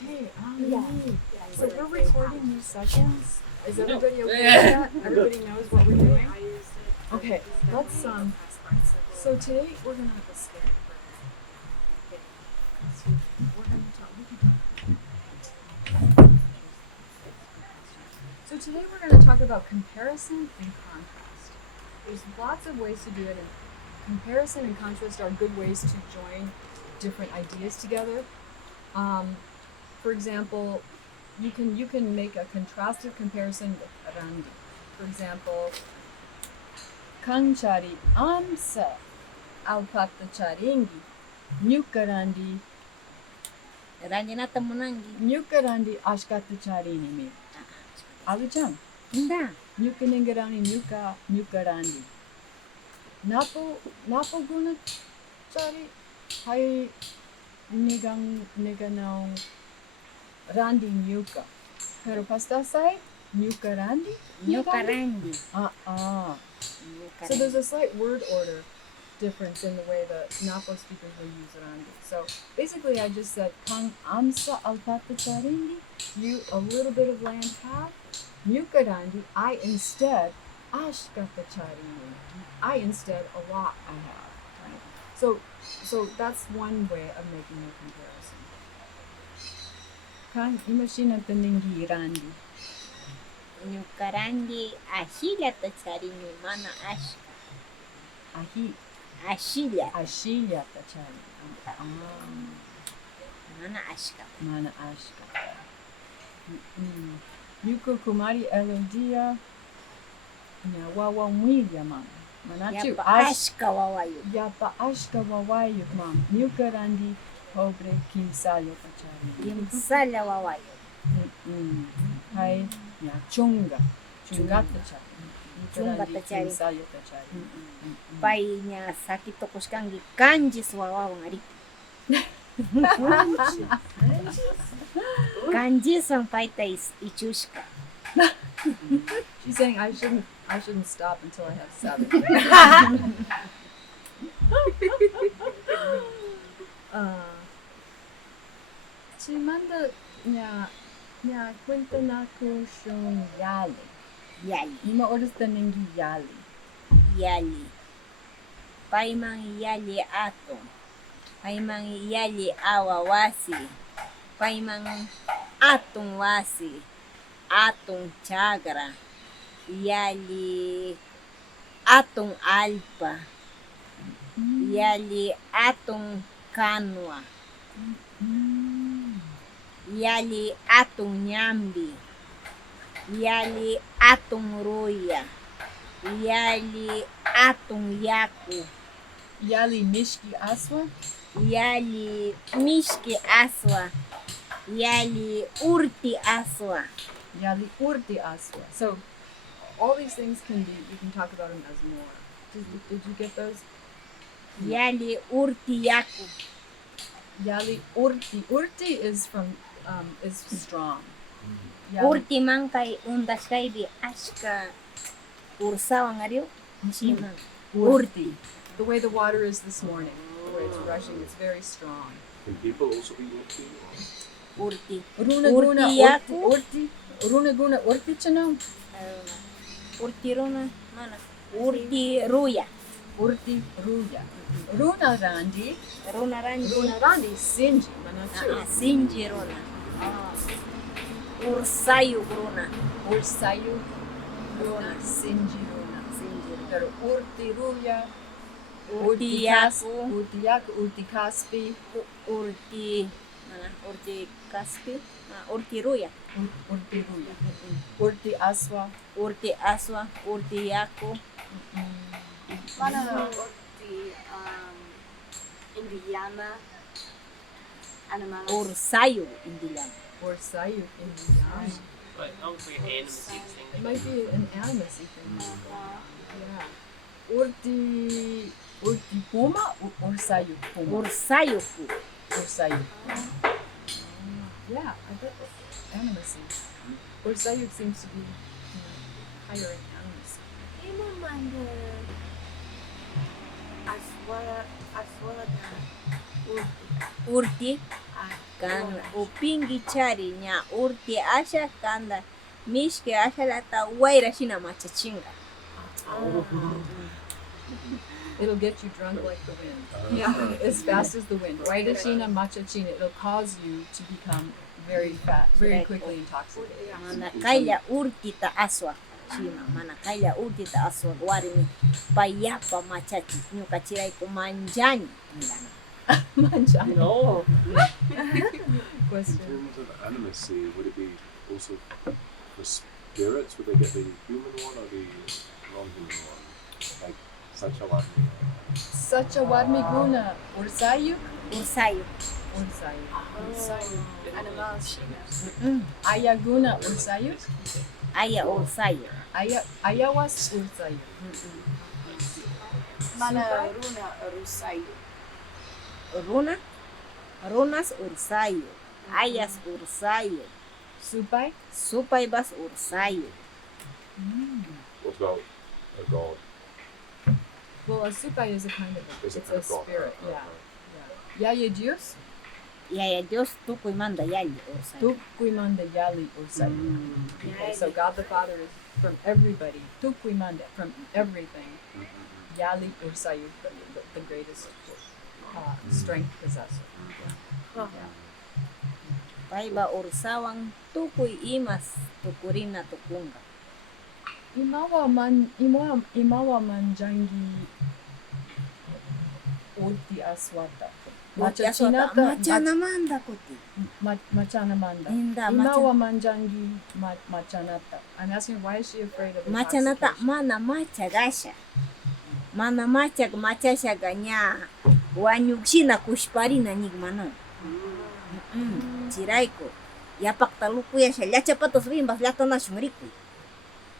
Hey, Yeah. hey. Yeah, So it's we're like very recording hot. these sessions. Is everybody okay with that? Everybody knows what we're doing? Okay, let's so today we're gonna So today we're gonna talk about comparison and contrast. There's lots of ways to do it, and comparison and contrast are good ways to join different ideas together. For example, you can make a contrastive comparison with randi. For example, kanchari amsa alpata charingi nyukarandi Ranjana Munangi. nyukarandi ashkata charini mi. Aluchan. Inda. Nyukaningarani nyukarandi. Napo guna chari hai niganong randi nyuka. Pero pastasai nyukarandi? Nyukarandi. So there's a slight word order difference in the way the Napo speakers will use randi. So basically I just said kang amsa alpata charindi, you a little bit of land have. Nyukarandi, I instead ashkata charini. I instead a lot I have. Right? So that's one way of making a comparison. Kang imashina taningi randi. Nyukarandi ashilata charini mana ashka. Ashilata. Ashilata charini. Mana ashka. Yuko kumari elodia nya wawa mwilya mama. Manachu Yapa ashka wawayu. Yapa ashka wawayu mama. Nyukarandi pobre kimsayo pachari. Kimsala wawayu. Hai nya chungata chari. Chungata chari. Kimsayo pachari. Pai nya sakito kuskangi kanjis wawawang ari. Kanjis ang paita is ichushka. She's saying I shouldn't stop until I have 7. Chimanda nya kwenta na kushon yali. Yali. Ima oras taningi yali. Yali. Pai mang yali ato. Pai mang yali awa wasi. Pai mang atong wasi. Atong chagra. Yali atong alpa. Yali atong kanwa. Yali atong nyambi. Yali atong roya. Yali atong yaku. Yali mishki aswa. Yali mishki aswa. Yali urti aswa. Yali urti aswa. So all these things we can talk about them as more. Did you get those? Yali urti yaku. Yali urti. Urti is strong. Yali, Urti man kay undas kay di ashka ursawang ariyo. Shimang. Urti. the way the water is this morning, the way it's rushing, it's very strong. Can people also be urti? Urti. Uruna yaku. Uruna guna urti chano. Urti runa mana? Urti ruya. Urti ruya. Runa randi. Runa ranji. Runa randi sinji manachu. Sinji runa. Ursayu runa. Ursayu runa sinji runa. Pero urti ruya. Urti yaku. Urti yaku. Urti kaspi. Urti mana? Urti kaspi. Urti ruya. Urti ruya. Urti aswa. Urti aswa. Urti yaku. Mana urti Indiana animals. Ursayu indilan. Ursayu indian. But almost like an animacy thing. It might be an animacy thing. Yeah. Urti puma or ursayu puma? Ursayu pu. Ursayu. Yeah, I bet that's animacy. Ursayu seems to be higher in animacy. Imo man aswara na urti. Urti. kan upingi chari nya urti asha kanda mishki asha lata waira shina machachinga. It'll get you drunk like the wind. Yeah, as fast as the wind. Wairashina machachina. It'll cause you to become very fat, very quickly intoxicated. Mana kaya urti ta aswa shima. Mana kaya urti ta aswa warini payapa machachi nyuka chirai kumanjani. Manjani. No. In Question. terms of animacy, would it be also for spirits? Would they get the human one or the non-human one? Like Sachawadmi? Sachawadmi guna. Ursayu? Ursayo. Ursayu. Animal Shina. Ayaguna ursayu? Aya ursayo. Ayawas ursayu. Mana Runa Rusayu. Runas ursayo. Ayas ursayo. Supai? Supay bas ursayo. What about a god? Well, a supai is a kind of Is it's it a god? spirit. Oh, Yeah. okay. Yaya Dios? Yaya Dios tukoy manda yali ursayo. Tukuimanda yali ursayu. Okay, so God the Father is from everybody. Tukuimanda, from everything. Yali ursayu, the greatest strength possessor. Paiba ursawang tukoy imas tukurina tukunga. Imawa manjangi urti aswata. Machana manda kuti. Machanamanda. Inda Imawa manjangi machanata. I'm asking why is she afraid of Machanata intoxication? mana macha gasha. Mana macha machasha ganya. Wanyugshina kushparina nigmano. Chiraiko. Yapak taluku ya lacha patos bimbas lata na shumriku.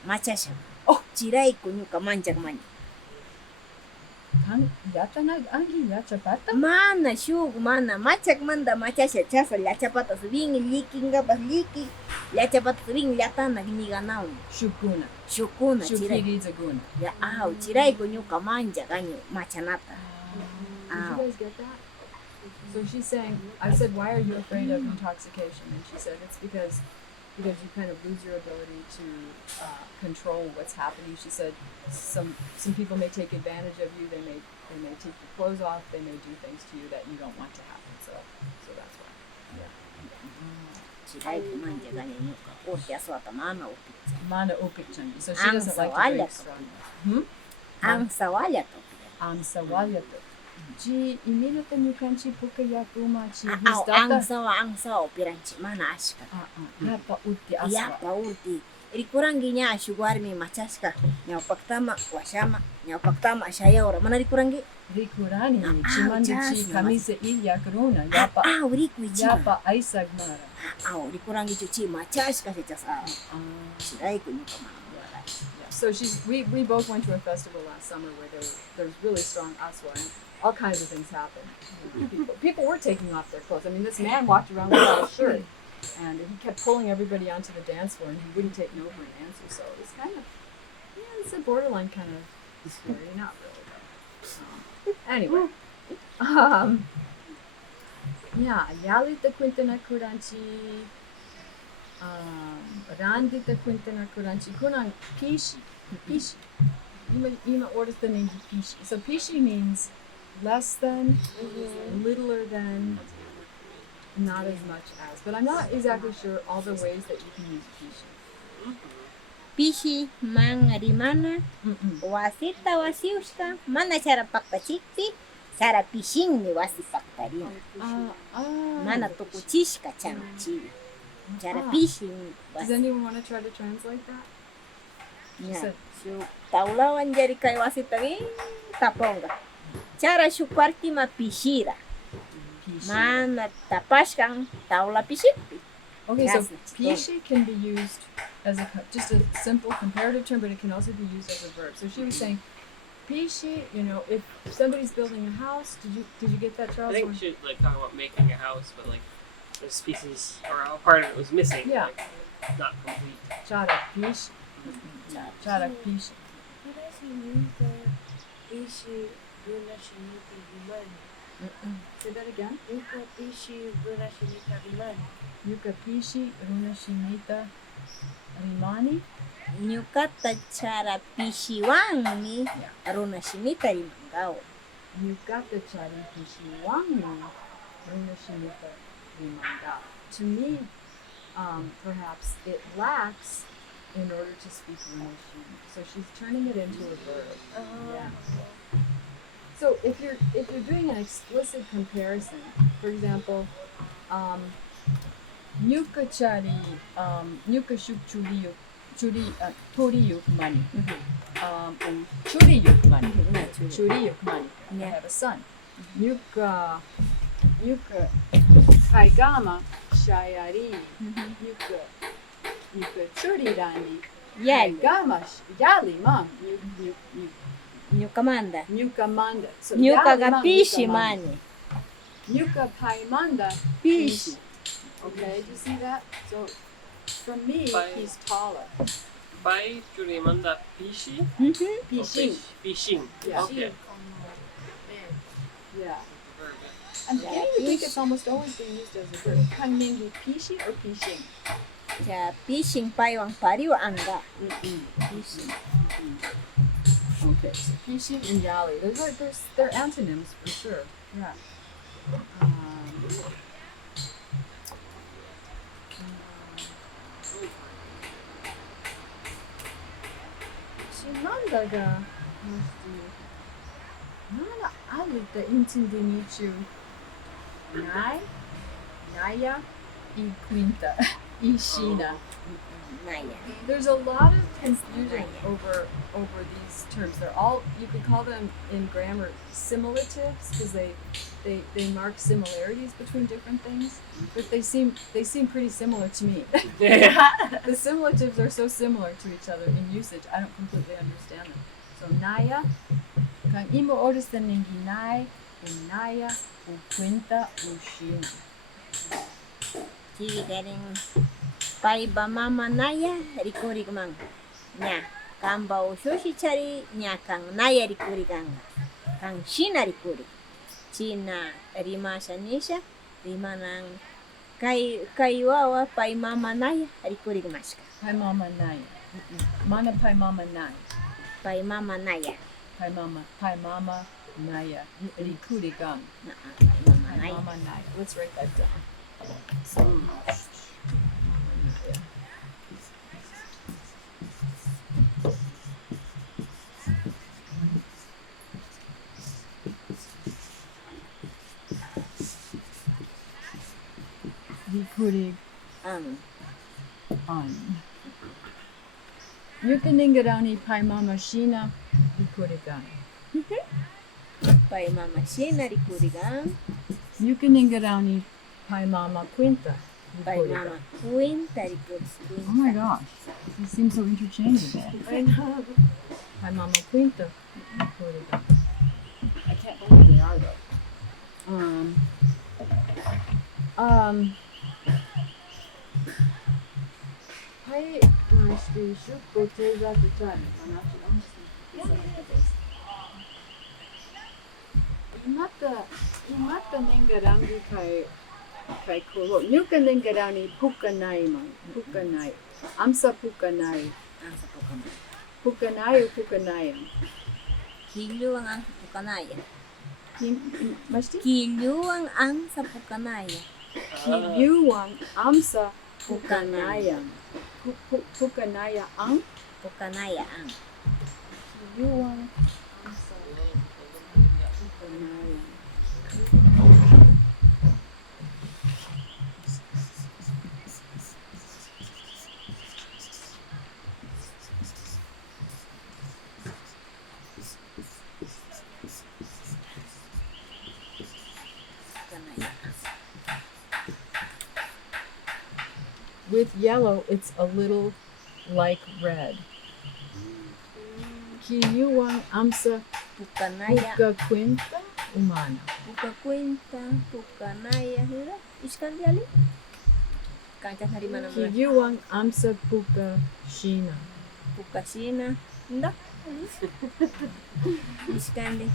Machasha. Oh, chiraiko nyuka manjak manya. Yata nag-angi, yacha pata? Mana shug mana machak manda machasha chasa lacha patos bing liking bas liki. Lacha patos bing lata nagniganao. Shukuna. Shukuna chirai. Shukiri zaguna. Ya au chiraiko nyuka manja ganyo machanata. Did you guys get that? So she's saying, I said, why are you afraid of intoxication? And she said, it's because you kind of lose your ability to control what's happening. She said, some people may take advantage of you. They may take your clothes off. They may do things to you that you don't want to happen. So that's why. Chiraiko manja ganyo nyuka. Urti aswata mana urti. Mana upikchangi. So she Ang doesn't like to sawalya drink to. strong. Ang sawalya to. Ang sawalya to. Ji iminata nyukanchi puka yakuma chi Ang sawa piranchi mana ashka. Yapa uti aswa. Yapa urti. Rikurangi nya ashuguarmi machashka. Nyapaktama washama. Nyapaktama ashayawra. Mana rikurangi? Rikurani chimanda chi chasna. kamise ilya karuna. Yapa Riku ichi. yapa aisagmara. Rikurangi chuchi machashka se chasa. Chiraiko nyuka mana. So we both went to a festival last summer where there's really strong aswa and all kinds of things happened. People were taking off their clothes. I mean, this man walked around without a shirt, and he kept pulling everybody onto the dance floor, and he wouldn't take no for an answer. So it was kind of, it's a borderline kind of scary, not really. But, anyway, yeah, Yalita Quintana Kuranchi, Randita Quintana Kuranchi, Kunang Pishi. Ima orders the name Pishi. So Pishi means less than, littler than, not as much as. But I'm not exactly sure all the ways that you can use Pishi. Pishi mangarimana. Wasita wasiushka. Mana cara pakta chikti. Cara pishing ni wasi paktarina. Mana tukuchishka chama chivi. Cara pishing Does wasi. anyone want to try to translate that? She Ya. said, Taulawan jari kay wasita taponga. Cara syuparti ma pishira. Pishi. Mana tapashkang taula pishikti. Okay, so Yes, it's Pishi can be used as just a simple comparative term, but it can also be used as a verb. So she was saying, Pishi, if somebody's building a house, did you get that, I Charles? think we should talk about making a house, but the species or a part of it was missing. Yeah. Not complete. Chara Pishi. Chara Pishi. Para sinita ishi Runa Shinita Humani. Say that again. Yuka pishi runa shimita rimani. Yuka pishi runa shimita rimani. Ñukata chara pishiwanmi runa shimita rimangawa. Yukata chari pishiwangi runa shimita rimanga. To me, perhaps it lacks in order to speak Runashi. So she's turning it into a verb. Yeah. So if you're doing an explicit comparison, for example, Nyuka chari Nyuka shuk tori yuk mani. Churi yuk mani. Churi yuk mani. I have a son. Nyuka kaigama shayari. Nyuka churi rani. Kaigama yali man. Ñuka manda. Nyuka manda. So Ñuka yali ga man, pishi nyuka manda. mani. Nyuka pai manda pishi. Okay, do you see that? So for me, he's taller. By Jurimanda Pishi? Pishin. Fishing. Yeah. Okay. Yeah. Verb. And I think it's almost always being used as a verb. Kanmengi pishi or pishing? Ja pishing paiwang pariwa anga. Pishing. Okay, so pishing and yali. They're antonyms for sure. Yeah. Shimandaga Nana alita intendinichu Naya y Quinta y Shina. Naya. There's a lot of confusion over these terms. They're all, you could call them in grammar similitives because they mark similarities between different things, but they seem pretty similar to me. The similitives are so similar to each other in usage. I don't completely understand them. So Naya, kang imo oras na ningi Nai, Naya, u Quinta, u Shina. Ti garing paiba mama Naya rikuri mang. Nya kamba o shoshi chari nya kang Naya rikuri ganga. Kang Shina rikuri. China rima shanisha rima nang kaiwawa pai mama Naya rikuri gmashka. Pai mama Naya. Mana pai mama Naya. Pai mama Naya. Pai mama Naya. Rikuri gang. Mama Pai Naya. mama Naya. Let's write that down. Rikurig an. Yukaningarani pai mama Shina rikurigan. Pai mama Shina rikuri gang. Yukaningarani pai mama Quinta Pai mama Quinta rikuri. Oh my gosh, these seem so interchangeable. I know. Pai mama Quinta rikurigan. I can't believe they are though. Pai mashti shukko teiza kuchari. Imata ningarangi kai kolo. Nyuka ningarani pukanai man. Pukanai. Amsa pukanai. Ang sa pukanay. Pukanai o pukanayang. Kiluwang ang sa pukanaya. Mashti? Kiluwang ang sa pukanaya. Kiyuwang amsa pukanayang. Pukanaya ang? Pukanaya ang. Kiyuwang amsa pukanayang. With yellow, it's a little like red. Kiyuwang amsa Pukanaya. pukakwinta umana. Pukakwinta. Pukanaya. Hira. Iskan diali. Kancah hari mana mula? Kiyuwang amsa pukashina. Pukasina. Ndak. Iskan di.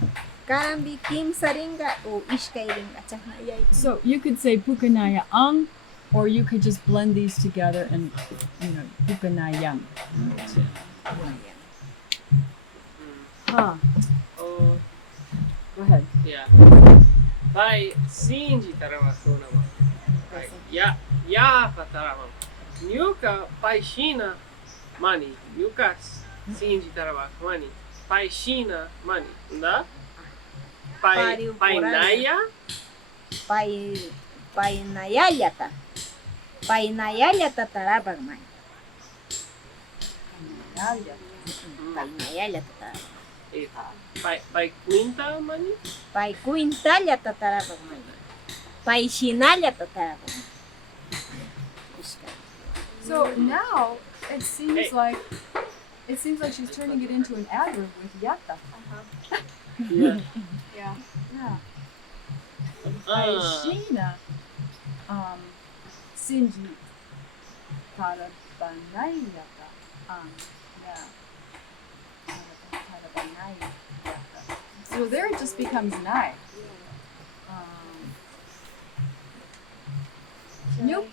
Karambi kim saringa o ishkai ringa chahna yai. So you could say pukanaya ang, or you could just blend these together and, pukanayang. Huh. Oh, Go ahead. yeah. Pai sinji tarama kunama. Pai ya patarama. Nyuka pai shina mani. Nyukas sinji tarama mani. Pai shina mani. Da? Pai naya. Pai nayayata. Pai nayayata tarabag man. Pai nayayata tarabag. Pai quinta mani. Pai kuintalyata tarabag man. Pai shinalyata tarabag man. So now it seems like she's turning it into an adverb with yata. Yeah. Yeah. Yeah. Shina sinji tarabanayata. Yeah. Tarabanayata. So there it just becomes nai. Go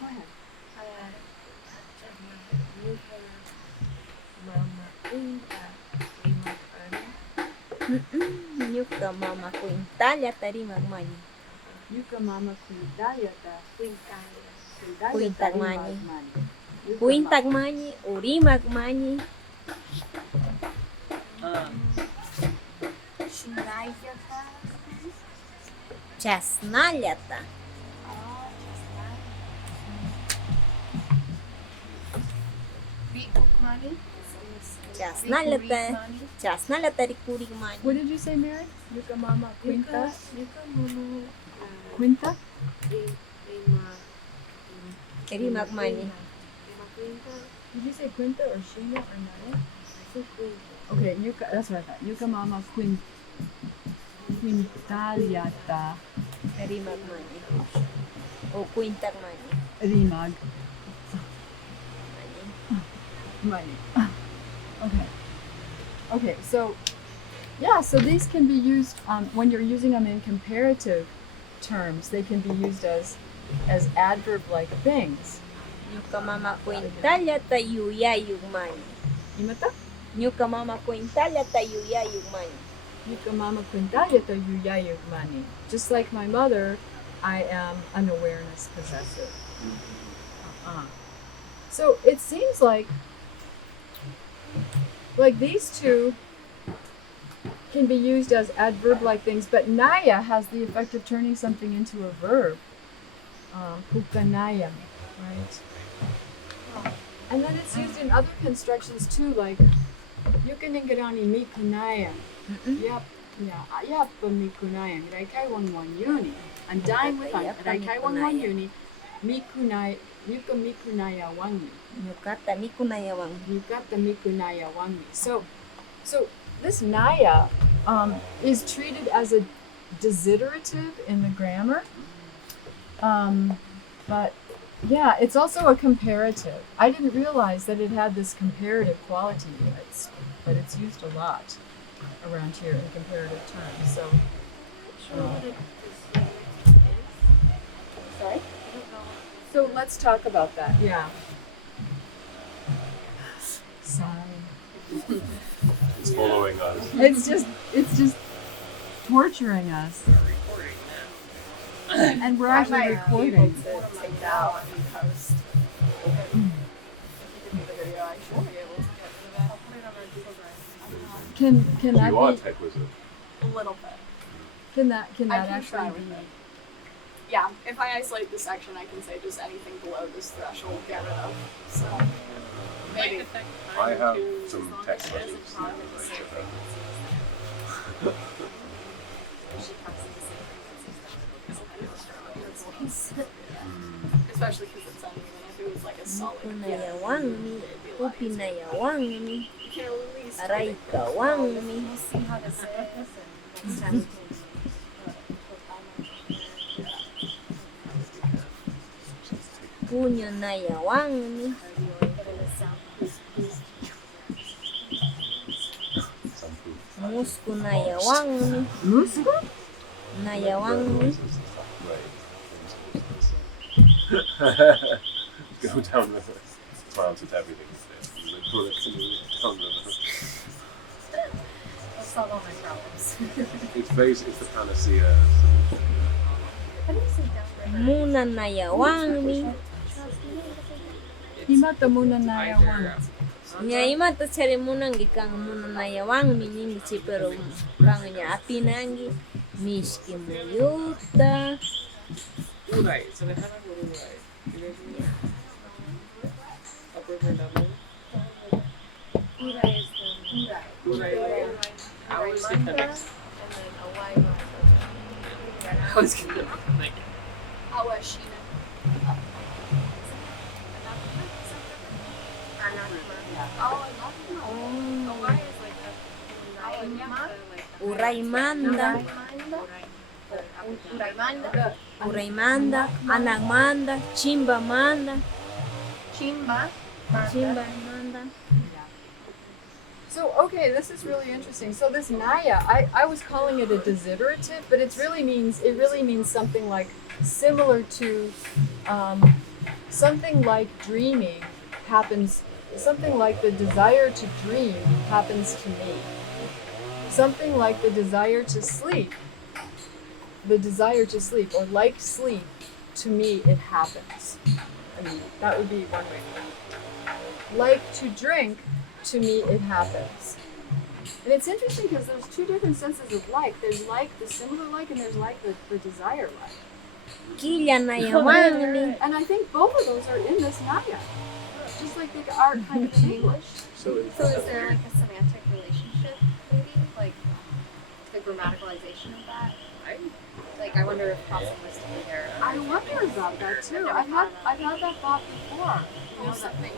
ahead. Nyuka mama kuintalyata rimag man. Yuka mama kuindayata. Kuintag mani. Kuintag mani o rimag mani. Shinayata. Chasnalyata. Bikuk money. Chasnalyata rikurig mani. What did you say, Mary? Yuka mama quinta? Yuka mama. Quinta? Rimag mani. Did you say quinta or shina or naya? Okay, yuka, that's what I thought. Yuka mama quintalyata Rimag mani. O kuintag mani. rimag. Money. Okay. Okay, so yeah, so these can be used when you're using them in comparative terms. They can be used as adverb-like things. Nyuka mama kuintalyata yuyayug mani. Imata? Nyuka mama kuintalyata yuyayug mani. Yuka mama quintalyata yuyayug mani. Just like my mother, I am an awareness possessor. So it seems like these two can be used as adverb-like things, but naya has the effect of turning something into a verb. Pukanaya, right? And then it's used in other constructions too, like yukaningarani mikunaya. Yep, mikunaya. Raikai 1 uni. I'm dying with Raikai 1 uni. Mikunaya. Yuka mikunaya wangi. Nyukata mikunaya wang. Yukata mikunaya wangi. So this naya is treated as a desiderative in the grammar. But yeah, it's also a comparative. I didn't realize that it had this comparative quality in it, but it's used a lot around here in comparative terms. So, sorry? So let's talk about that. Yeah. Sorry. It's following us. It's just torturing us. Recording now. And we're actually recording. Take that out and post. If you can do the video, I should be able to get rid of it. I'll put it on our Google Drive. Can You that are be? tech wizard. A little bit. Can that I can actually try be? with it. Yeah, if I isolate the section, I can say just anything below this threshold, get rid of. So, maybe. I have some tech buddies. Especially because it's uneven. If it was like a solid. Mikunaya wang mi. Upinaya wang mi. You can at least. Araika wang mi. We'll see how to say it. Punyo naya wang mi. Musku nayawangmi. Musku? Nayawangmi. Go down the planted everything. They put it down the I'll solve all my problems. it's the panacea. How do you say downriver? Muna nayawangmi. Himata muna nayawang. Nya imata cari munangi kang muna nayawangmi ningi ci pero kang nya apinangi miski muyuta. Uray. So they have a little uray. You guys know? Upriver and downriver? Uray is the Uray. I always get that mixed. and then Awaiwa. I always get that like Awashina. Oh, Anathema. Awai is like the Uraymanda. Uraymanda. Uraymanda. Anagmanda. Chimbamanda. Chimba. Chimbamanda. So, okay, this is really interesting. So this naya, I was calling it a desiderative, but it really means something like similar to something like dreaming happens, something like the desire to dream happens to me. Something like the desire to sleep, or like sleep, to me it happens. I mean, that would be one way. Like to drink, to me it happens. And it's interesting because there's two different senses of like. There's like the similar like, and there's like the desire like. Kilya nayawangmi. And I think both of those are in this naya. Just like they are kind of in English. So So is there like a semantic relationship, maybe? Like the grammaticalization of that? Like I wonder if possibilistically there. I wonder about that too. I've had that thought before. You know, something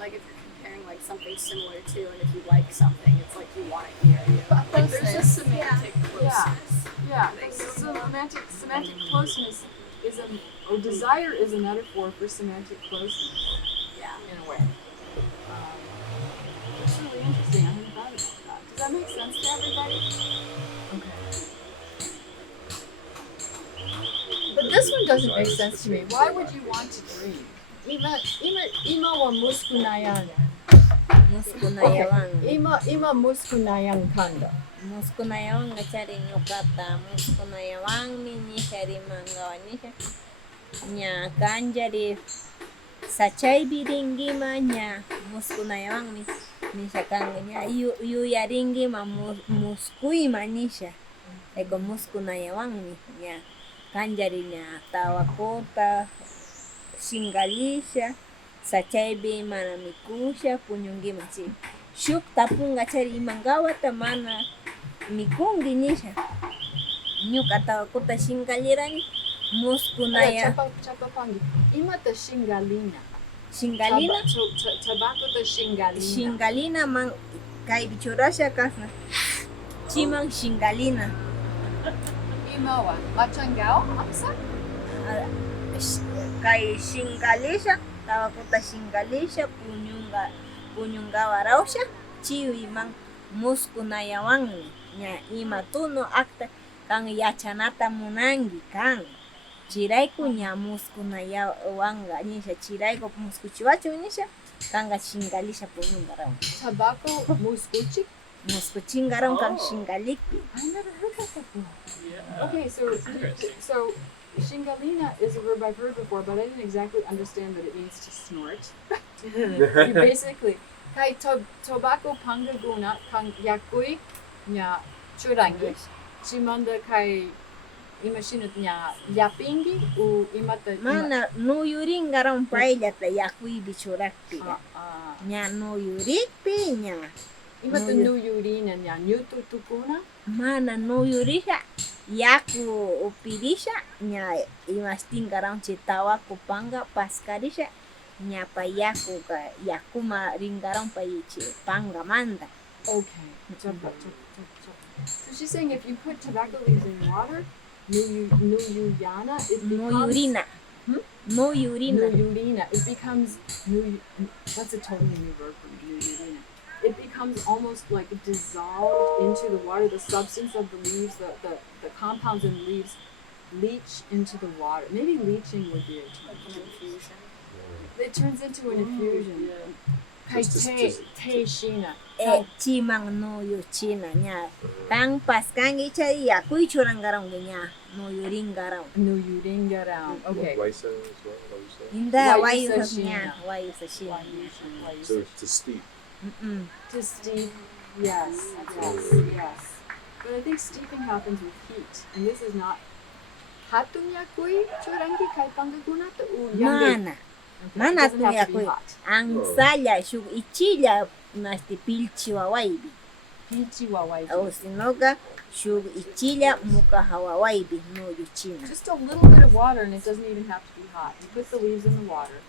like if you're comparing like something similar to, and if you like something, it's like you want it near you. Like there's a semantic closeness. Yeah, so semantic closeness is or desire is a metaphor for semantic closeness. Yeah. In a way. It's really interesting. I hadn't thought about that. Does that make sense to everybody? Okay. But this one doesn't make sense to me. Why would you want to dream? Ima wa musku nayan. Musku nayawangmi. Ima musku nayan kanda. Musku nayawanga cari nyukata. Musku nayawangmi ni cari mangawa nisha. Nya kanjari sacai biringi ma nya musku nayawangmi. Nisha kanga nya yu yaringi ma muskui ma nisha. Eko musku nayawangmi nya. Kanjari nya tawakota. Singalisha. Sacai be mana mikusha punyungi machi. Shuk tapunga cari imangawa tamana mikungi nisha. Nyuka tawakota shingalirani. Musku naya. Chapa pangi. Ima ta shingalina. Shingalina? Tabako ta shingalina. Shingalina mang kai bichurasha kasna. Chimang shingalina. Ima wa machangao amsa? Kai shingalisha. Tawakota shingalisha punyunga warausha. Chiu imang musku nayawangni. Nya ima tuno akta kang yachanata munangi kang. Chiraiku nya musku nayawanga nisha. Chiraiku musku chiwachu nisha. Kanga shingalisha punyunga rausha. Tabako muskuchi? Musku chingarong kang shingaliki. I never heard that before. Yeah. Okay, so shingalina is a verb I've heard before, but I didn't exactly understand that it means to snort. You basically, kai tobacco pangaguna kang yakui nya churangi. Chimanda kai imashinut nya yapingi u imata Mana nuyuring garong pailata yakui bichurakpi. Nya nuyurikpi nya. imata nuyurina nya nyututukuna. Mana nuyurisha yaku upirisha nya imasting garong citawa kupanga paskarisha nya pa yaku ka yakuma ringgarong pa ichi panga manda. Okay. So she's saying if you put tobacco leaves in water, nuyuyana, it becomes Nuyurina. Nuyurina. nuyurina. It becomes that's a totally new verb for me. Nuyurina. It becomes becomes almost like dissolved into the water. The substance of the leaves, the compounds in the leaves leach into the water. Maybe leaching would be a term. Like an infusion. It turns into an infusion. Kai te shina. E chimang no yo china nya. Tang pas kangi chari ya Quichua rangarong nya. No yo ringarong. No, you didn't get out. Okay. Waisa as well, what you say? Inda Why wayu you sa sa shina? nya. Wayu sa shina. So to steep. To steep, yes. But I think steeping happens with heat, and this is not. Hatunya kui churangi kai pangaguna to Mana. Mana It doesn't have to be tuya hot. ang saya shug ichilla nasti pilchiwa waibi. Pichi wawai. O sinoga shug ichilla muka hawa waibi no yo china. Just a little bit of water, and it doesn't even have to be hot. You put the leaves in the water.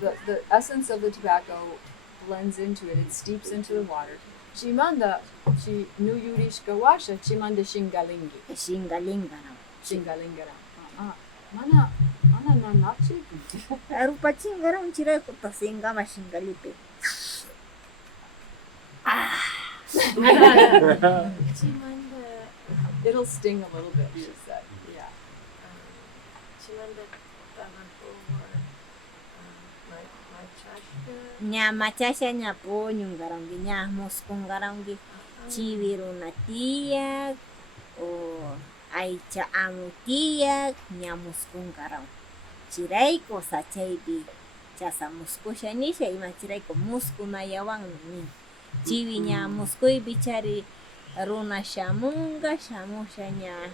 The essence of the tobacco blends into it. It steeps into the water. Chimanda, chi nuyurishka washa, chimanda shingalingi. Singalinga na. Shingalingara. Mana na nachi. Rupa chingarong chiray ko ta singa masingalipe. Chimanda, It'll sting a little bit, she said. Yeah. chimanda tangan po or my chashka. Nya machasya nya po yung garong gi nya muskong garong gi chiwiro na tiyak o ay cha amo tiyak nya muskong garong. Chiray ko sa chaybi chasa musko siya ni siya ima chiray ko musko na yawang ni. Chiwi nya muskoy bichari runa shamunga shamusha nya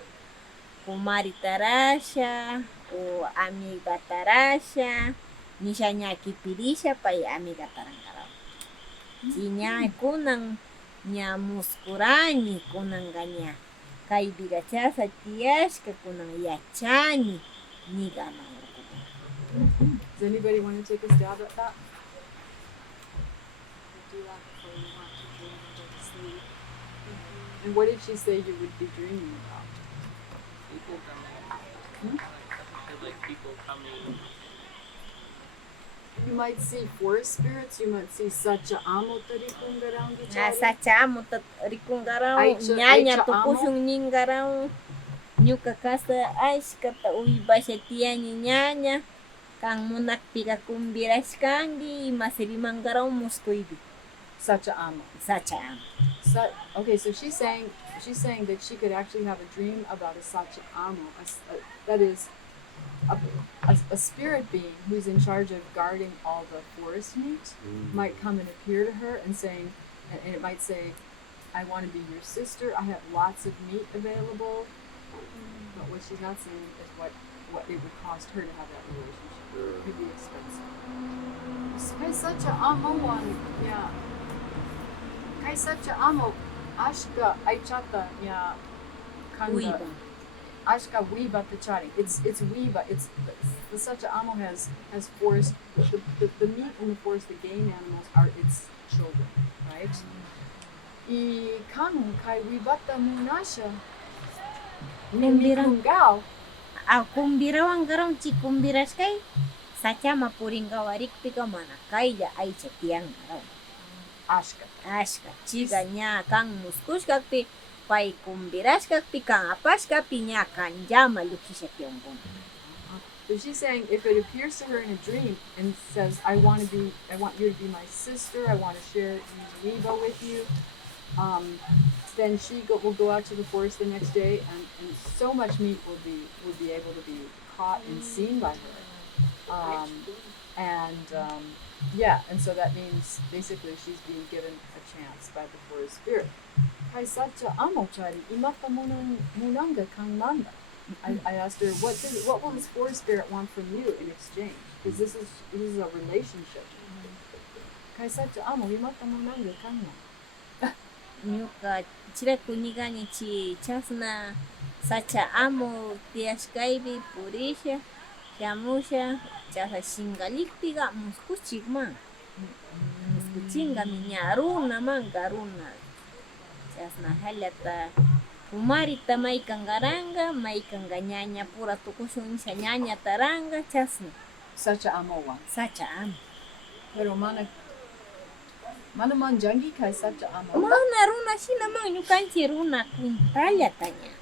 kumari tarasha o amiga tarasha nisha nya kipirisha pay amiga tarangaraw. Sinya kunang nya muskurani kunang ganya kaibiga chasa tiyash ka kunang yachani ni gana. Does anybody want to take a stab at that? Do that before you want to dream or go to sleep. And what did she say you would be dreaming about? People coming. I feel like people coming. You might see forest spirits. You might see sacha amo tarikungarang Nasa chamo tat rikungaraw Aicha- nyanya aicha to amo? pusyong ninggaraw nyuka kasa aish kata uy basya tiya ni nyanya kang munak pika kumbiras kangi masirimang garaw muskoibi sacha amo. sa chamo. Okay, so she's saying that she could actually have a dream about a sacha amo, that is a spirit being who's in charge of guarding all the forest meat might come and appear to her and saying, and it might say, I want to be your sister. I have lots of meat available. But what she's not saying is what it would cost her to have that relationship. It could be expensive. Kai sacha amo one, yeah. Kai sacha amo, ashka aichata, yeah. Uiba. Ashka Wiba Pichari. It's Wiba. It's the Sacha Amo has forced the meat in the forest, the game animals are its children, right? I kanu kai wibata munasha. Kumbirang Kungao. kumbiraw ang garaw chi kumbiras kay sa chama puring gawarik pika mana kay ya ay tiyang garaw. Ashka. Ashka chiga nya kang muskus kakpi pay kumbiras kakpi kang apas kakpi nya kanjama luki sa tiyongbong. So she's saying if it appears to her in a dream and says, I want you to be my sister, I want to share Wiba with you, then she will go out to the forest the next day and so much meat will be able to be caught and seen by her. And so that means basically she's being given a chance by the forest spirit. Kai sacha amo chari imata munanga kang manda. I asked her, what will this forest spirit want from you in exchange? Because this is a relationship. Kai sacha amo imata munanga kang manda. Nyuka chira kunigani chi chasna sacha amo tiaskaibi purisha shamusha chasa singalikpiga muskuchigma muskuchinga minya runa manga runa chasna halata umarita maikang garanga maikang nyanya pura tukusun sa nyanya taranga chasna Sacha amo one. sacha amo Pero mana Manaman jangi kai sacha amo. Mana runa sila mang yung kanchi runa quintalya tanya.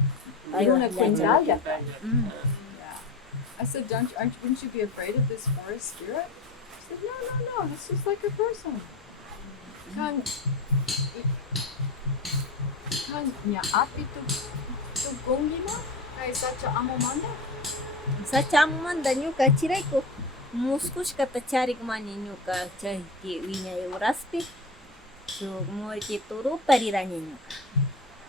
Runa quintalya. Mm. Yeah. I said, wouldn't you be afraid of this forest spirit? She said, no, it's just like a person. Kan nya api tu gongi mo kai sacha amo manda. Sacha amo manda nyuka chirai ko muskushkata charik mani nyuka chahki winya euraspi. So moriti turu tariranya nyuka.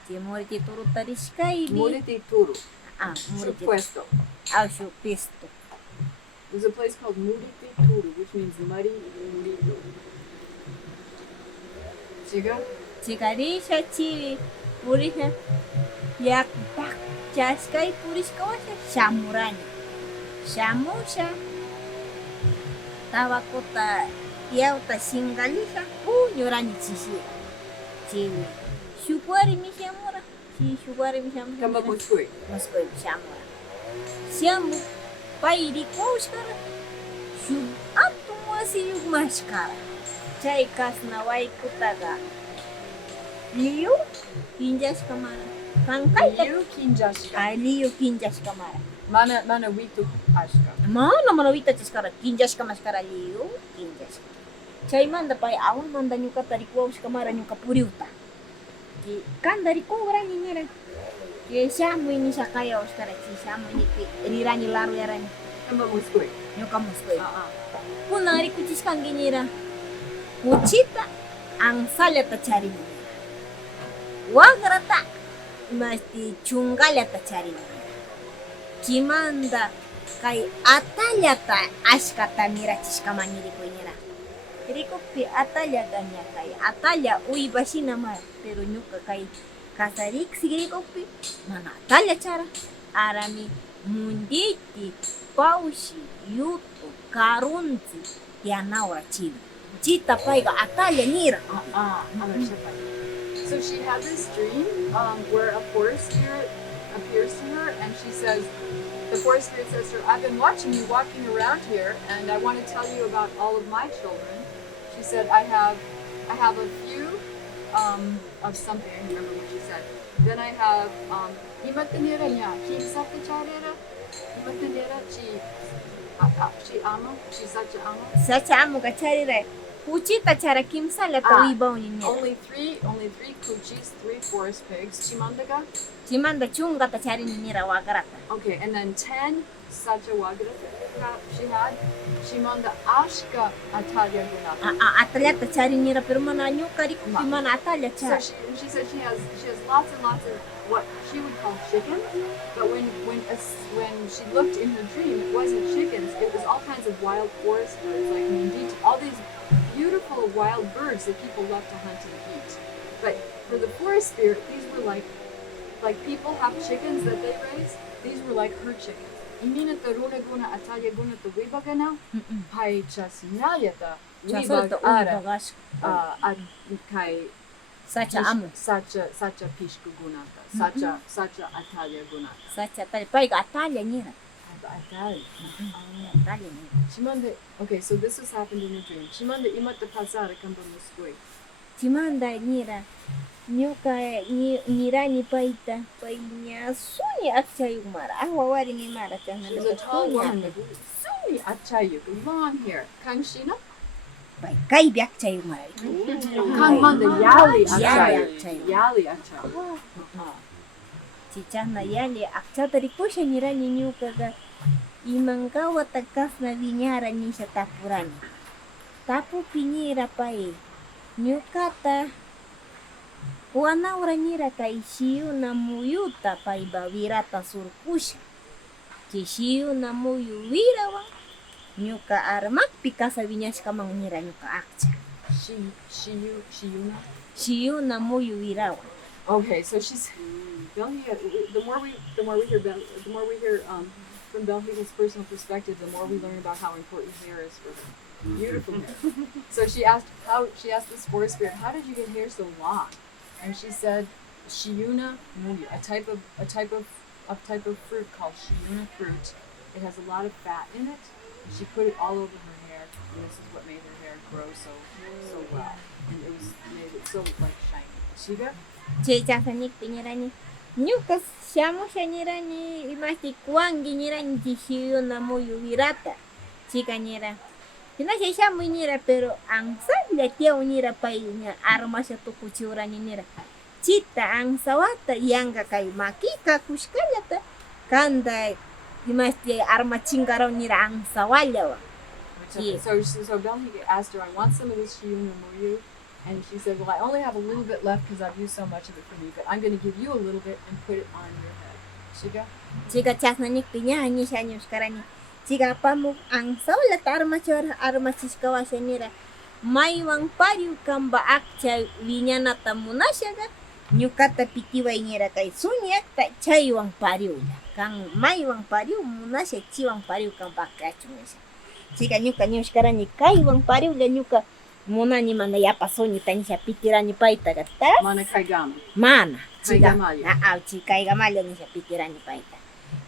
Si moriti turu tariskai bi. Moriti turu. Moriti Puesto. Su pesto. There's a place called Muriti Turu, which means muddy murito. Chiga? Chigarisha chi purisha yak bak chaskai purishkawasha shamurani. Shamusha tawakota yauta singalisha nyorani chishi. Chi shukwari mishamura. Chi shukwari mishamura. Kamba muskui. Muskui shamura. Shamu pairi koshkara. Shub atumasi yugmashkara. Chay kasna waikutaga. Liu kinjas kamara. Kangkai Liu kinjashka. Liu kinjas kamara. Mana witu ashka. Mana wita chiskara kinjas kamaskara liu kinjas. Chay manda pai awan manda nyuka tarikuwa kamara nyuka puriuta. Ki kandari ko grani nira. Ki shamu ini sakaya oskara chi shamu ini rirani laru yarani. Kamba muskui. Nyuka muskoi. Kunari kuchis kangi nira. Kuchita ang salata cari nira. Wagrata masti chungalata cari nira. Kimanda kai atalyata ashkata mira chiskamaniri ko nira. Riko pi atalya ganya kai atalya ui basina mar pero nyuka kai kasarik sigiriko pi mana atalya cara arami munditi paushi yutu karunzi tianaura chida chita paiga atalya nira. So she had this dream where a forest spirit appears to her, and she says, the forest spirit says to her, I've been watching you walking around here, and I want to tell you about all of my children. She said, I have a few of something. I remember what she said. Then I have imatanera nya kimsata charera imatanera chi amo chi sacha amo. Sacha amo kacharira kuchita cara kimsala to ibaw niya. Only three kuchis, 3 forest pigs. Chimandaga. Chimanda chunga ta cari nira wagarata. Okay, and then 10 sacha wagrata she had. Chimanda ashka atalya gunata. Atalya ta cari nira pero mana nyuka ri mana atalya So cari. she said she has lots and lots of what she would call chickens, but when she looked in her dream, it wasn't chickens. It was all kinds of wild forest birds, like indeed all these beautiful wild birds that people love to hunt and eat. But for the forest spirit, these were like people have chickens that they raise. These were like her chickens. Imina taruna guna atalya guna to wibagana. Pai chasinayata wibag ara kai Sacha amo. sacha pishku gunata. Sacha atalya gunata. Sacha atalya paiga atalya nira. Atalya. Atalya nira. Chimanda. Okay, so this has happened in a dream. Chimanda imata pasara kamba muskui. Chimanda nira. Nyuka nira ni paita painya suni akchay umara. Wawari ni mara chana. She's a tall woman with suni achayuk, long hair. Kangshina? Pai kai biak chay umara. Kangmanda yali achayuk. Achayuk. Yali achayuk. Chichana yali akcha tarikosha nira ni nyuka ga imangkawa takas na vinyara ni sa tapurani. Tapu pinira pai. Nyukata Kuana nira kai shiu na muyuta pai bawirata surkusha. Kishiu na muyu wirawa. Nyuka armak pikasa vinyas kamang nira nyuka akcha. Shiu na muyu wirawa. Okay, so she's Belgica. The more we hear from Belgica's personal perspective, the more we learn about how important hair is for her. Beautiful hair. So she asked this forest spirit, how did you get hair so long? And she said, Shiuna muyu, a type of fruit called Shiuna fruit. It has a lot of fat in it. And she put it all over her hair. and this is what made her hair grow so well, and it was made it so like shiny. Shiga? Che chasa nik piñerani. Ñuka shamusha nirani imasti kuangi nirani chishiyo na moyo virata. Chica nira. Sina se shamu nira pero angsa le tia unira painya armasha to kuchurani nira. Chita angsa wata yanga kai makika kushkalata. Kanda imasti arma chingaro nira angsa walyawa. Yeah. So Belgica asked her, I want some of this Shiyu no Muyu. And she said, well, I only have a little bit left because I've used so much of it for me, but I'm going to give you a little bit and put it on your head. Shiga? Chica chasna nik pinya ni shanyo shkarani. Chica pamu ang saulat arma chiskawa nira. Maiwang pariu kamba akcha vinyana tamunashaga. Nyukata pitiwa nira kay sunyak ta chaywang pariu. Kang maiwang pariu munasha chiwang pariu kamba akachunesa. Chica nyuka nyoshkarani kaywang pariu la nyuka Mona ni mana ya pasoni tani siya pitirani paita gatas. Mana kaigama. Mana. Kaigamalya. Chi kaigamalya ni siya pitirani paita.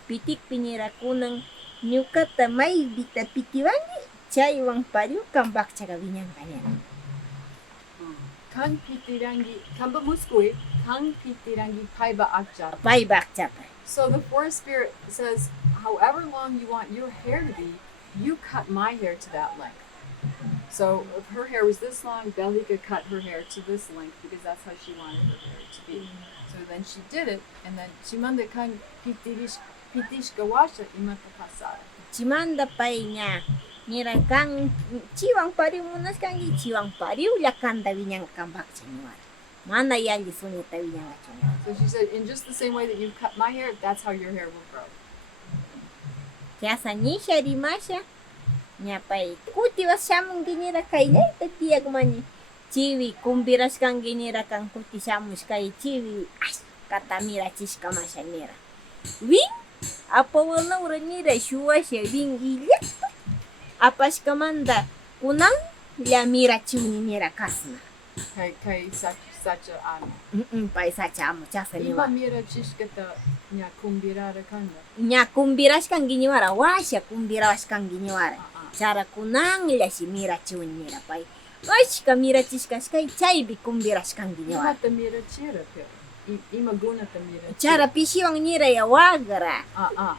Pitik pinira kunang nyukata may bita pitiwani. Chay wang pariu kambak chaga winyang kanya. Kang pitirangi, kamba muskui, kang pitirangi paiba akjata. Paiba akjata. So the forest spirit says, however long you want your hair to be, you cut my hair to that length. So if her hair was this long, Belgica cut her hair to this length because that's how she wanted her hair to be. So then she did it, and then Chimanda kan pitish gawasha imata pasada. Chimanda pay niya. Mira kang chiwang pariu munas kangi chiwang pariu la kanda winyang kambak chinuar. Mana yali sunita winyang chinuar. So she said, in just the same way that you cut my hair, that's how your hair will grow. Kaya sa nisha rimasha. Nya pay kuti was siyamong ginira kay na itatiag mani. Chiwi kumbiras kang ginira kang kuti siyamos kay chiwi katamira chiska masya nira. Wing apa wala ura nira shuwa siya wing ilyat. Apas kamanda kunang la mira chiwi nira kasna. Kay sacha ano. Pay sacha amo chasa niwa. Iba mira chiskata nya kumbirara kanda. Nya kumbiras kang giniwara wasya kumbiras kang giniwara. Cara kunang ila si mira chun mira pai. Oish ka mira chiskas kay chay bikumbiras kang ginawa. Ima ta mira chira pero. Ima guna ta mira. Cara pisiwang nira ya wagara.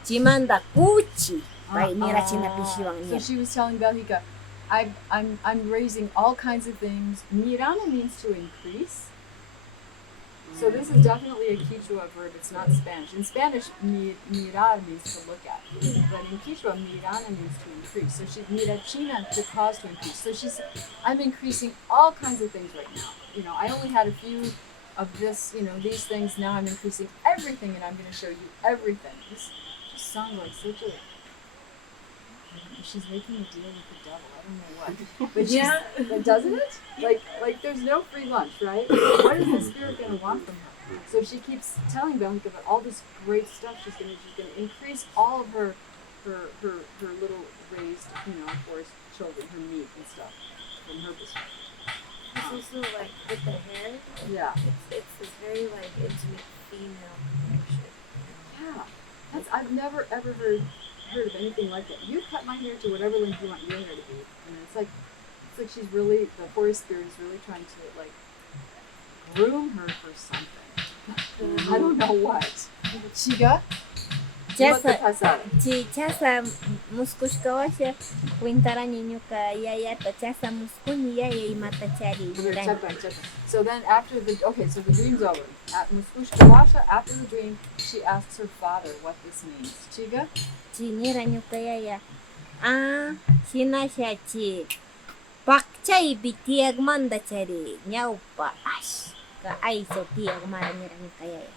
Chimanda kuchi. Pai mira china pisiwang So nira. she was telling Belgica, I'm raising all kinds of things. Mirana means to increase. So this is definitely a Quichua verb. It's not Spanish. In Spanish, mirar means to look at. But in Quichua, mirana means to increase. So she mirachina to cause to increase. So she's, I'm increasing all kinds of things right now. You know, I only had a few of this, you know, these things. Now I'm increasing everything, and I'm going to show you everything. This just sounds like such a. She's making a deal with the devil. I don't know what. But yeah, but doesn't it? Like there's no free lunch, right? What is the spirit going to want from her? So she keeps telling Belgica about all this great stuff she's going to increase all of her little raised, you know, forest children, her meat and stuff from her perspective. It's also like with the hair. Yeah. It's this very like intimate female connection. Yeah. I've never ever heard of anything like that. You cut my hair to whatever length you want your hair to be. And it's like she's really, the forest spirit is really trying to like groom her for something. I don't know what. Chiga? Chasa muskush kawasya kuintara ninyo ka yaya ta chasa muskuni yaya imata chari. So then after so the dream's over. At Muskush Kawasha, after the dream, she asks her father what this means. Chiga? Chinira nyo ka yaya. Sinasya chi. Pakchay bitiag manda chari. Nyaw pa ash. Ka ay sa tiag mara nira nyo ka yaya.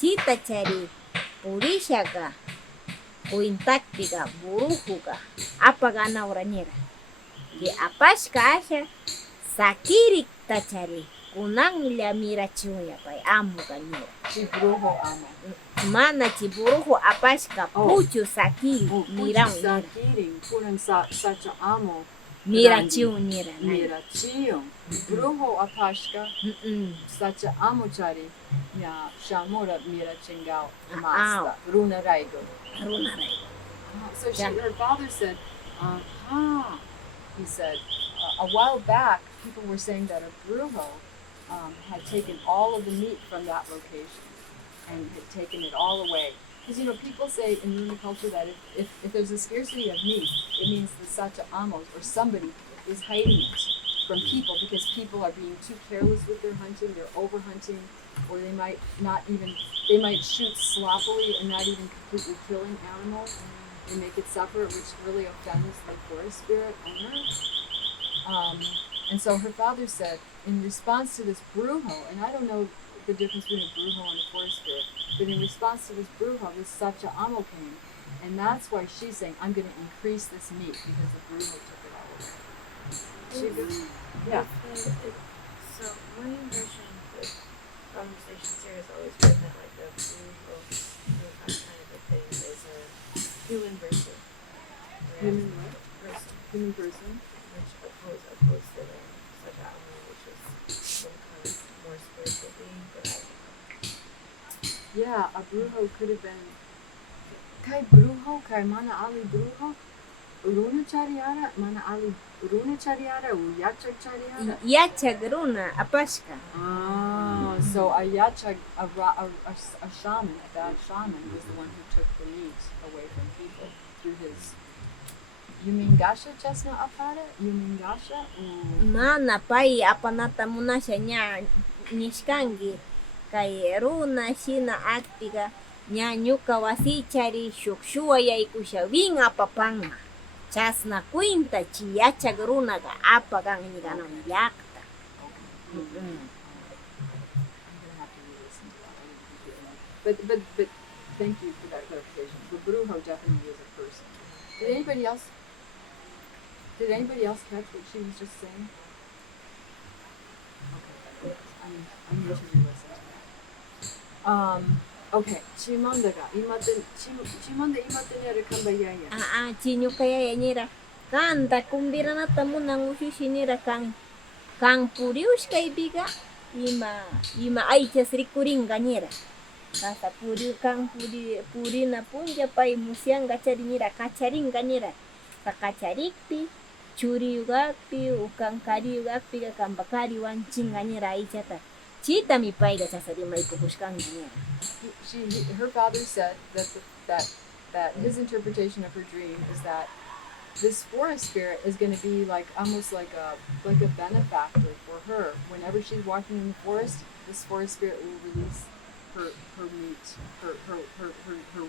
Chita chari. Purisya ka. Kuintakti ka. Buruhu ka. Apa ka na ura nira. Di apas ka asya. Sakirik ta chari. Kunang ila mira chuya pay amo ka nira. Chiburuho amo. Mana chiburuho apas ka pucho sakiri. Mirang nira. Sakiring. Kunang sacha amo. Mira chiu nira. Mira chiyo. Bruho apashka. Sacha amo chari. Ya shamura mira chingao. Masta. Runa raigo. Runa raigo. So her father said, he said, a while back, people were saying that a brujo had taken all of the meat from that location and had taken it all away. Because, people say in Luna culture that if there's a scarcity of meat, it means the Sacha Amos or somebody is hiding it from people because people are being too careless with their hunting, they're over hunting, or they might shoot sloppily and not even completely killing animals. They make it suffer, which really offends the forest spirit owner. And so her father said, in response to this brujo, and I don't know the difference between a brujo and a forest spirit, but in response to this brujo, this Sacha Amo came, and that's why she's saying, I'm going to increase this meat because the brujo took it all away. Yeah. So my impression with conversations here has always been that like the brujo kind of a thing is a human person. Human person. Which opposed to the such animal, which is some kind of more spiritual being, but I don't know. Yeah, a brujo could have been kai brujo, kai mana ali brujo, uruna chariara, mana ali uruna chariara, uyacha chariara. Yachag runa, apashka. So a yachag, a shaman, a bad shaman, was the one who took the meat away from people through his. You mean gasha chasna apara? You mean gasha? Mana pai apanata munasha nya nishkangi kay runa shina aktiga nya nyuka wasichari shukshua yaikusha winga papanga chasna kuinta chiyacha runa ga apagang ni ganang yakta. I'm gonna have to re-listen to that. But thank you for that clarification. The brujo definitely is a person. Did anybody else catch what she was just saying? Okay, I need to re-listen to that. Okay, Chimondaga, Chimonda imatenere kambayaya. Chinyo kaya nira kanta kumbira na tamu nang ushishinira kang purius kaibiga ima aichas rikuringa nira. Kasa puri na punja pai musianga cari nira kacaringa nira. Kacarikpi curi ugakpi ukang kari ugakpi ka kambakari wanchinga nira aichata. Chita mi pai ga sasari mai pukuskang nira. Her father said that his interpretation of her dream is that this forest spirit is going to be almost like a benefactor for her. Whenever she's walking in the forest, this forest spirit will release her meat, her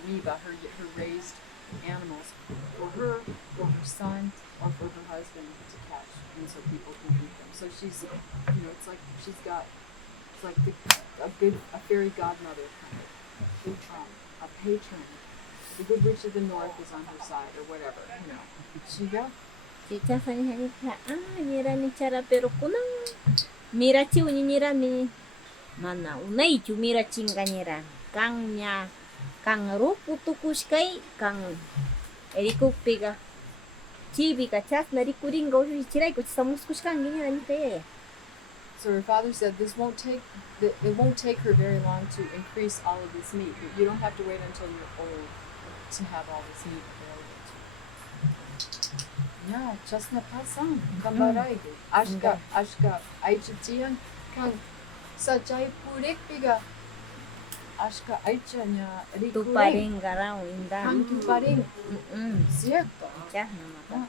reba, her raised animals for her, for her son, or for her husband to catch, and so people can eat them. So she's, it's like a fairy godmother kind of patron. The good witch of the north is on her side, or whatever, Shiga? Chicha sani ka nira ni cara pero kunang mira chi uni nira mi mana unai chu mira chinga nira kang rupu tukus kai kang eriku piga chibi ka chas na rikuringa ushi chirai ko samus kuskang nira ni kaya. So her father said it won't take her very long to increase all of this meat. You don't have to wait until you're old to have all this meat available to you. Yeah, just na pasang kambaray. Ashka aichitian kang sa jay purik biga. Ashka aicha niya rikuring. Tuparing garang inda. Kang tuparing. Cierto. Chah na maka.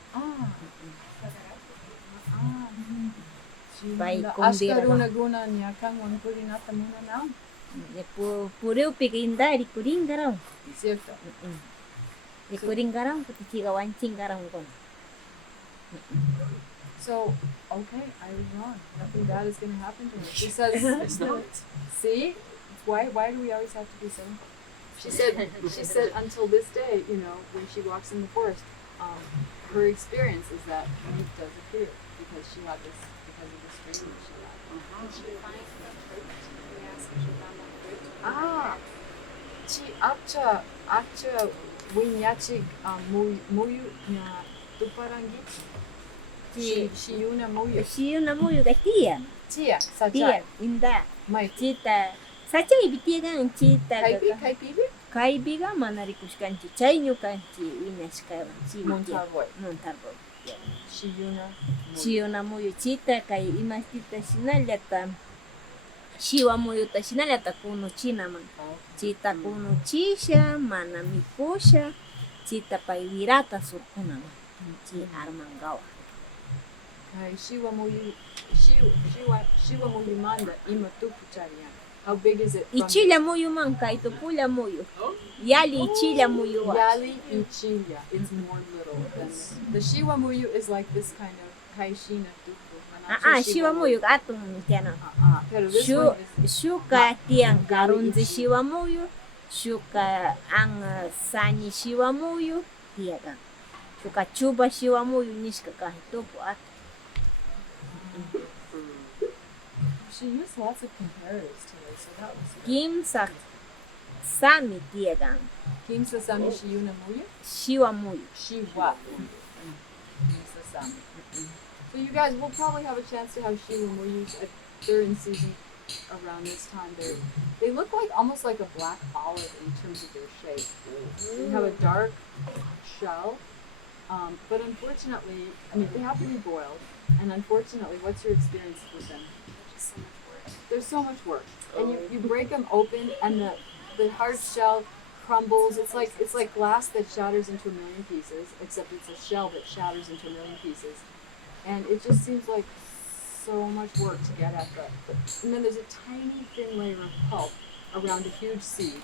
Pai Ashka runa niya kang wanpuri nata muna na. Puriu piginda rikuring garang. Cierto. Rikuring garang puti chiga wancing garang kon. So, okay, I was wrong. Nothing bad is going to happen to her. She says, It's not. see? Why do we always have to be cynical? She said until this day, when she walks in the forest, her experience is that meat does appear because of this dream that she had. She finds the fruit. We asked if she found that fruit. Chi acha winyachig muyu na tuparangi. Shiyuna muyu. Shiyuna muyu ga tia. Tia, sacha. Tia, inda. Mai. Cita. Sacha ibitia gang cita. Kaibiga? Kaibiga mana rikuskanchi. Chaynyu kanchi winashkawan. Montarboy. Shiyuna. Shiyuna muyu chita kay imastita shinallata shiwa muyuta shinallata kunuchinaman. Chita kunuchisha, mana mikusha, chita pay wirata surkunaman. Chi armangawa. Ay, Shiwa muyu manda ima tupu chariyan. How big is it? Ichilla muyu man kay tupulla muyu. Yali ichilla muyu wa. Yali Ichilla. It's more little than the Shiwa muyu is like this kind of kaishina tupu. Shiwa muyu atong tiano. Pero this one is Shuka tiang karunzi shiwa muyu. Shuka ang sani shiwa muyu. Tiaga. Shuka chuba shiwa muyu nishka kahitupu at. she used lots of comparatives today, so that was Kimsa sami tiaga. Kimsa Sami Shiyuna muyu? Shiwa muyu. Shiwa. Kimsa Sami. So you guys will probably have a chance to have Shiwa muyus at third season around this time. They look like almost like a black olive in terms of their shape. They have a dark shell, but unfortunately, I mean, they have to be boiled. And unfortunately, what's your experience with them? Just so much work. There's so much work, and you break them open, and the hard shell crumbles. It's like glass that shatters into a million pieces, except it's a shell that shatters into a million pieces, and it just seems like so much work to get at and then there's a tiny thin layer of pulp around a huge seed.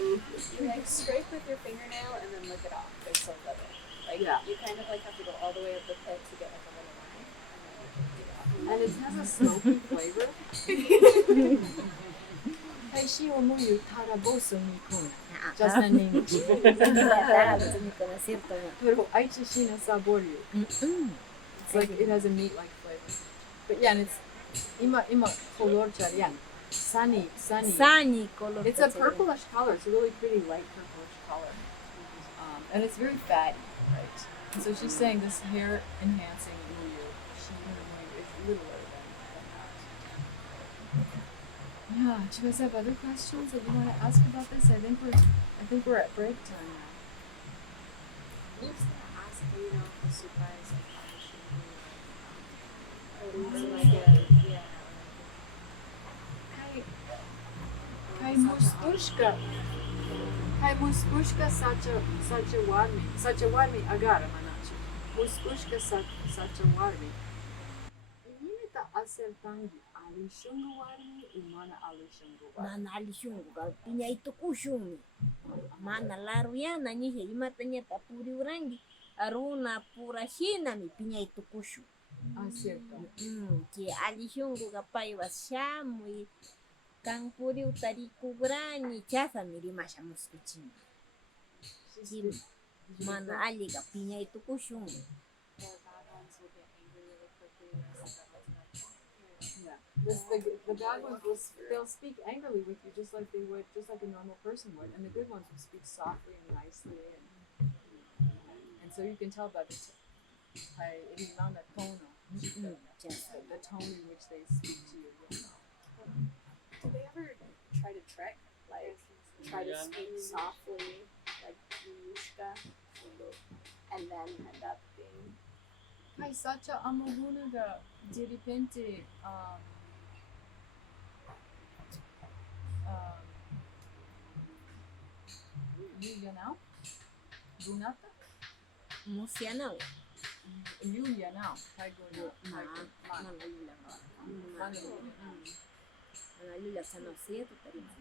You like scrape with your fingernail and then lick it off. They're so little. Like you kind of like have to go all the way up the pit to get like a little line, and then And it has a smoky flavor. Shiwa muyu tarabosu nikun. Just in English. Pero aichishina saboryu. It's like it has a meat-like flavor. But yeah, and it's ima color charian. Sunny. Sani color. It's a purplish color. It's a really pretty light purplish color. And it's very fatty, right? And so she's saying this hair enhancing muyu, Shiyuna muyu, is littler than that. Yeah, do you guys have other questions that you want to ask about this? I think we're at break time now. I was gonna ask how you know if the supa is like or like a Kai muspushka sacha warmi agara manachi. Muspushka sacha warmi. Imita asertangi alishungu warmi umana alishungu warmi. Mana alishungu kal pinya itu kushumi. Mana laruyana nyihe imatanya tapuri urangi. Aruna pura shina mi pinya itu kushu. Cierto. Que alishungu kapai washamui. Kang puri utariku grani chasa mirimasha muskuchini. Mana aliga pinya itu kushumi. the bad ones will get angry really quickly and stuff like that. Yeah. The bad ones they'll speak angrily with you just like they would, just like a normal person would, and the good ones will speak softly and nicely, and so you can tell by the tone, the tone in which they speak to you. Do they ever try to trick? Like try to speak softly, like Yushka, and then end up being Kai sacha amahuna ga de repente Yulia now? Bunata? Musianao. Yulia now. Kai go Mana lula. Mana lula sana cedo tarima.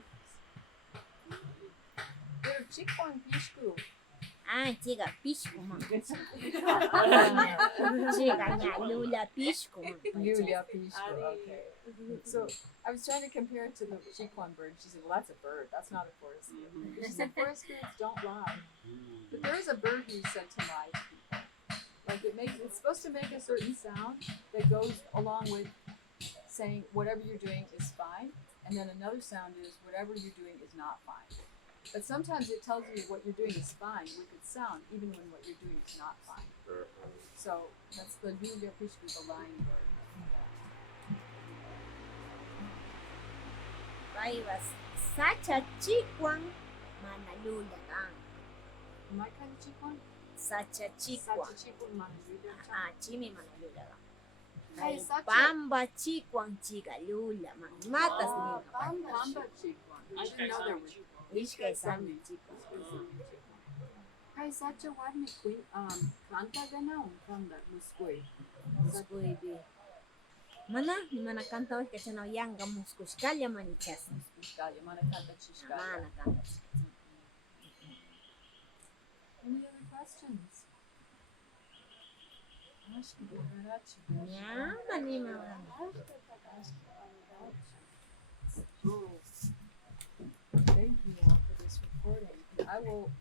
Pero chikwan pishku. Chiga pisco man. Chiga nya lula pisco man. Yulia pishku, okay. So I was trying to compare it to the chikwan bird. She said, well, that's a bird. That's not a forest spirit. She said, forest spirits don't lie. But there is a bird who's said to lie to people. Like it's supposed to make a certain sound that goes along with saying whatever you're doing is fine, and then another sound is whatever you're doing is not fine. But sometimes it tells you what you're doing is fine with its sound, even when what you're doing is not fine. So that's the Yulia Pishku, the lying bird. Paivas sacha chikwan mana lula kan. My kind of chikwan? Sacha Chikwang. Sacha manalula. Chimi manalula lang. Ay, Sacha. Bamba Chikwang Chiga Lula mang matas nila. Bamba Chikwang. I didn't know there was. Ishkay Sami Chikwang. Ay, Sacha ładny kanta ganun. Kanda, muskoy. Muskoy di. Mana kanta ka chanaw yang ga muskushkalya manichas. Muskoy, mana kanta chishka. Mana kanta. Any other questions? Yeah, manima. Thank you all for this recording. I will